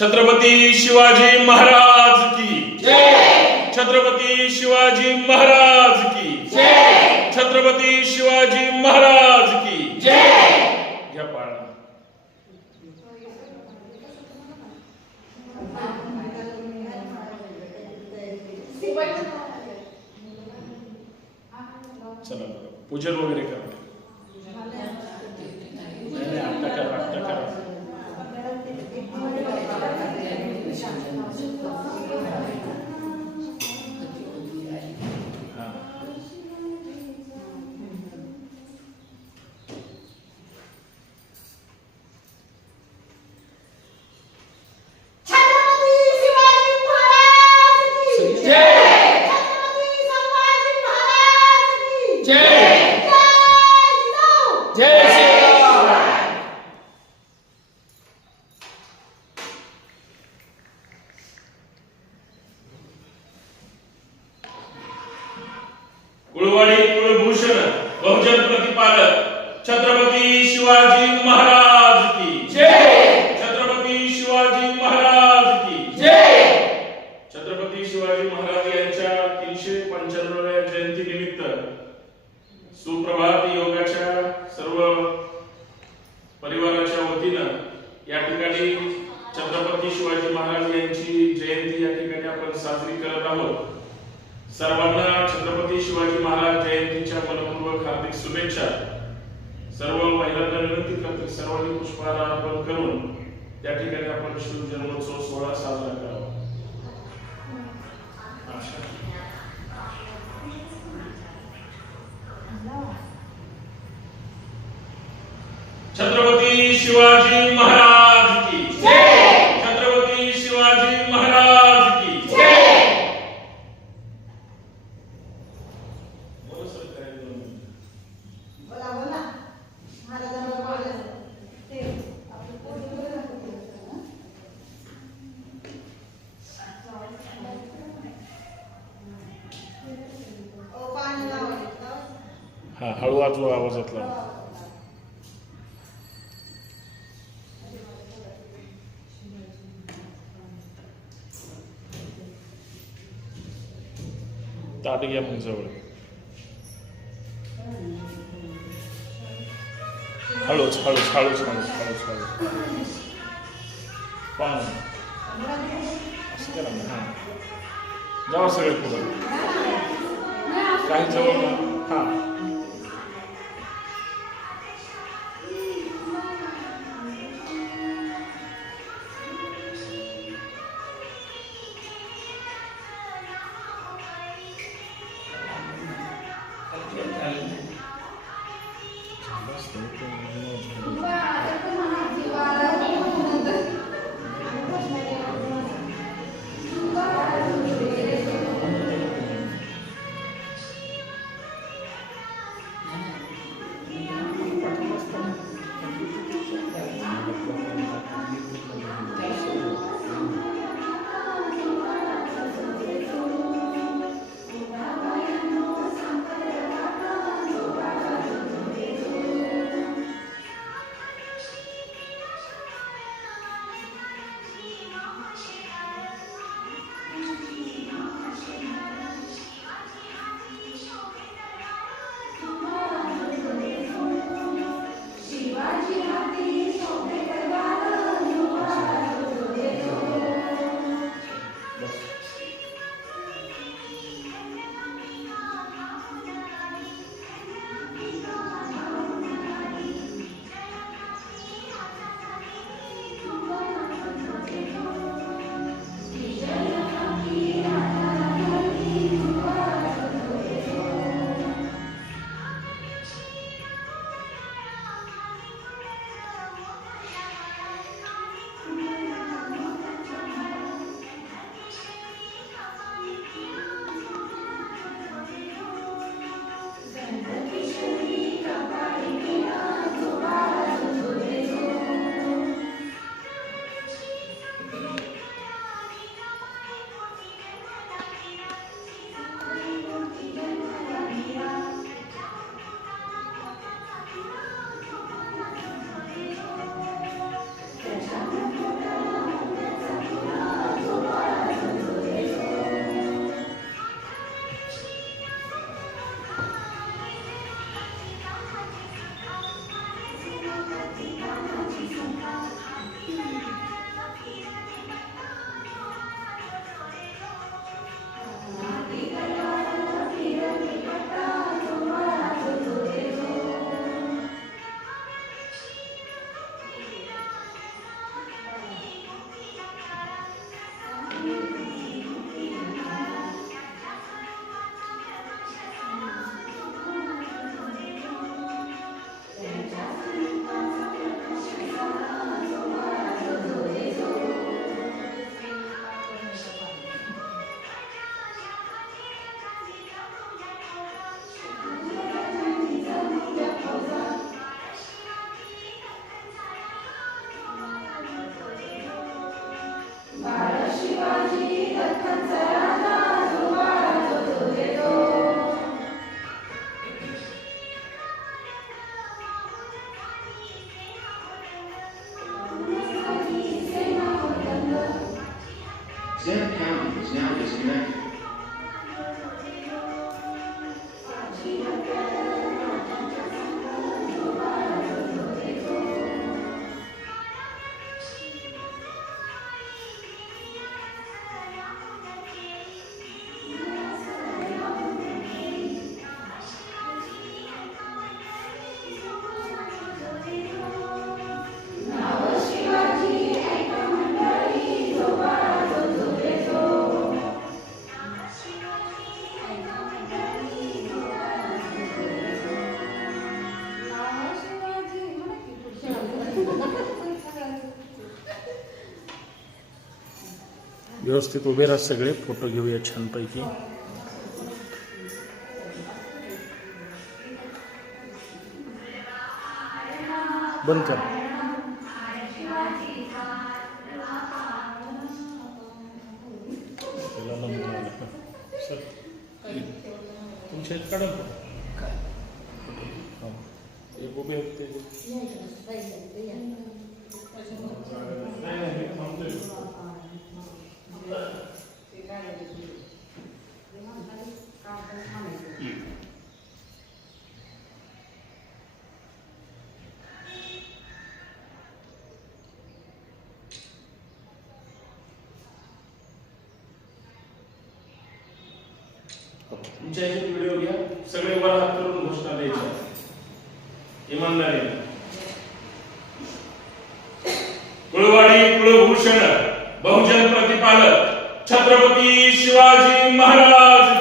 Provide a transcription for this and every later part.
छत्रपती शिवाजी महाराज की छत्रपती शिवाजी महाराज की छत्रपती शिवाजी महाराज की घ्या पाळणा चला पूजन वगैरे करा कुळवाडी कुळभूषण बहुजन प्रतिपालक छत्रपती शिवाजी महाराज की जय छत्रपती शिवाजी महाराज की जय छत्रपती शिवाजी महाराज यांच्या तीनशे पंच्याण्णव्या जयंती निमित्त सुप्रभात योगाच्या सर्व परिवाराच्या वतीनं या ठिकाणी छत्रपती शिवाजी महाराज यांची जयंती या ठिकाणी आपण साजरी करत आहोत सर्वांना छत्रपती शिवाजी महाराज जयंतीच्या मनपूर्वक हार्दिक शुभेच्छा सर्व महिलांना विनंती करतो सर्वांनी पुष्पहार अर्पण करून त्या ठिकाणी आपण शिव जन्मोत्सव सोहळा साजरा करावा छत्रपती शिवाजी महाराज आता घ्या मग जवळ हळूच हळूच हळूच हळूच हळूच हळूच हां सगळे काही जवळ हां Zeb County is now disconnected. व्यवस्थित उभे राहा सगळे फोटो घेऊया छानपैकी बंद कर तुमच्या काढून तुमच्या ह्याच्यात व्हिडिओ घ्या सगळे वर हात करून घोषणा द्यायच्या इमानदारी कुळवाडी कुळभूषण बहुजन प्रतिपालक छत्रपती शिवाजी महाराज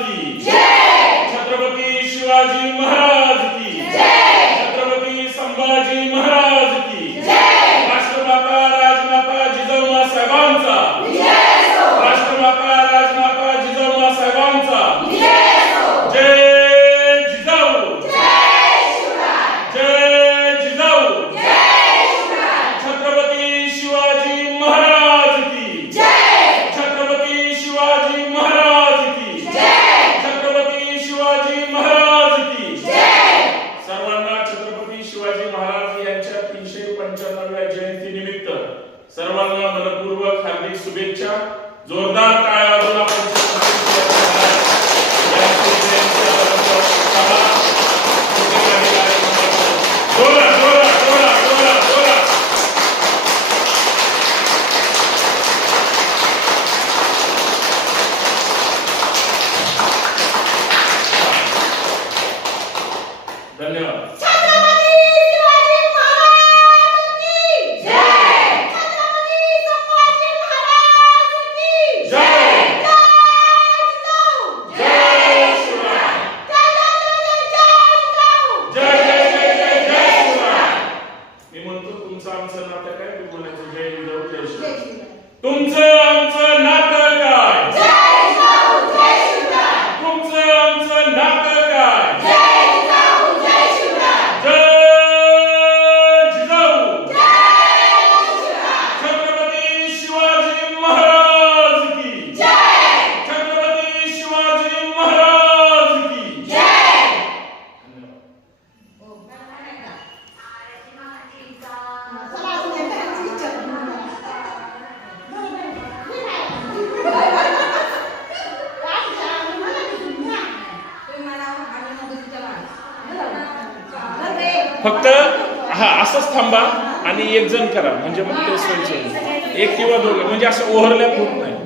ओव्हरलॅप होत नाही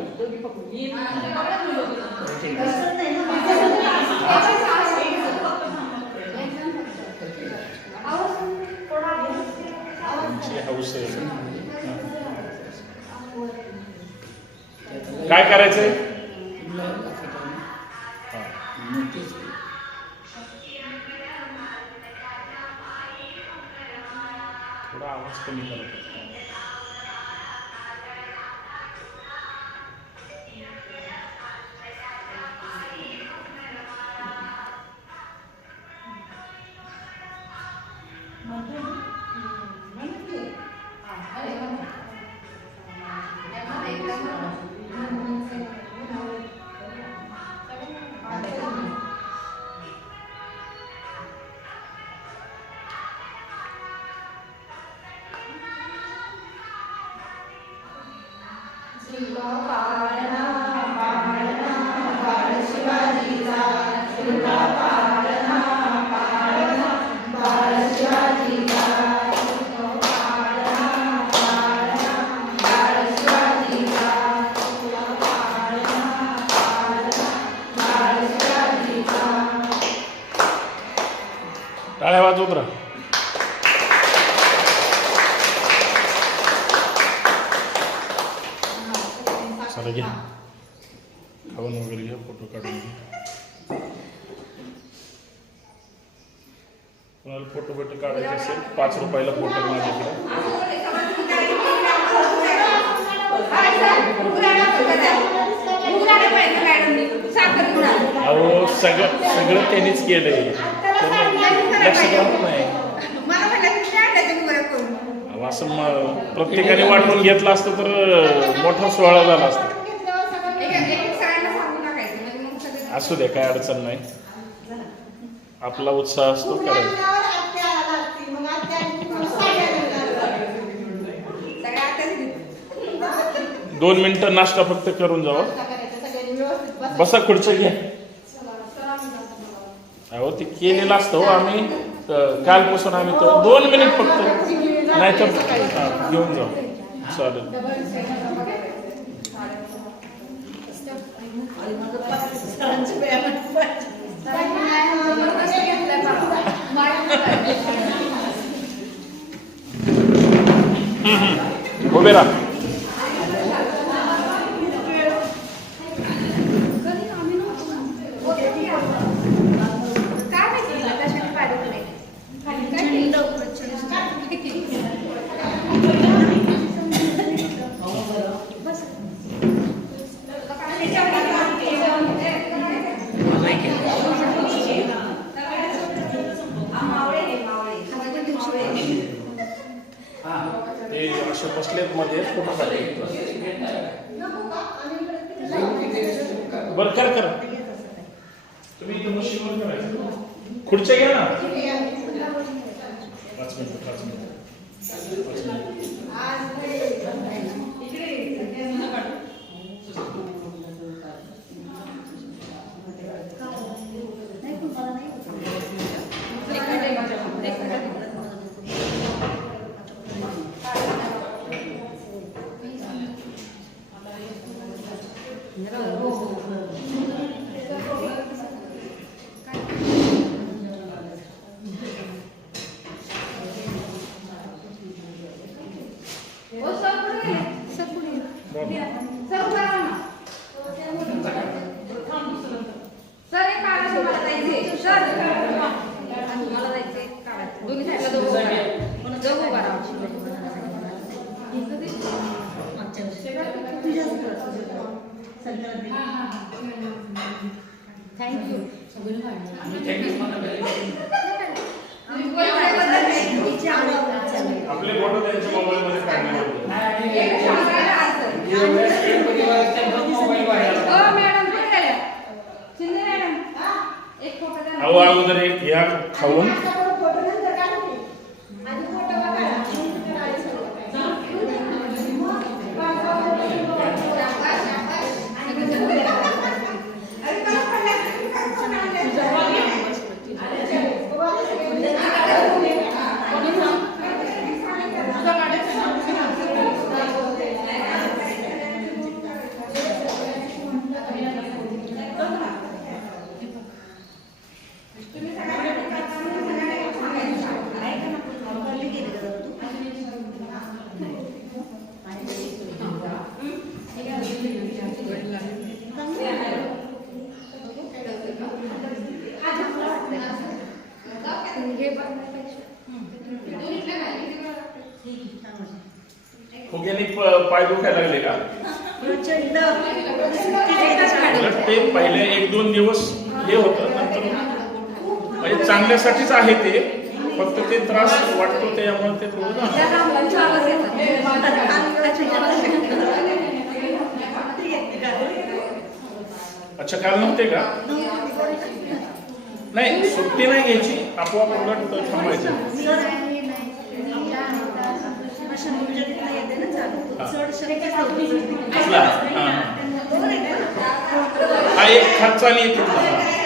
काय करायचंय काढायची असेल पाच रुपयाला पोटल मागितलं अहो सगळं सगळं त्यांनीच केलंय नाही असं मग प्रत्येकाने वाटून घेतलं असतं तर मोठा सोहळा झाला असत असू दे काय अडचण नाही आपला उत्साह असतो करायचा दोन मिनिटं नाश्ता फक्त करून जावा बसा खुर्च्या घ्या हो ते केलेलं असतं हो आम्ही कालपासून आम्ही तर दोन मिनिट फक्त नाही तर घेऊन जाऊ चालेल उभे राहा बसले स्लॅबमध्ये फोटो काढले बरं कर कर तुम्ही इथे मशीनवर करायचं खुर्च्या घ्या ना पाच मिनिट पाच मिनिट थँक्यू आपले फोटो त्यांच्या मोबाईल मध्ये काढले हो, अगोदर एक या खाऊन पाय दुखायला लागले का ते पहिले एक दोन दिवस हे होत नंतर म्हणजे चांगल्यासाठीच आहे ते फक्त ते त्रास वाटतो ते आम्हाला ते थोडं अच्छा काल नव्हते का नाही सुट्टी नाही घ्यायची आपोआप उलट थांबायचं म्हणजे म्हणजे एक खर्च आणि एक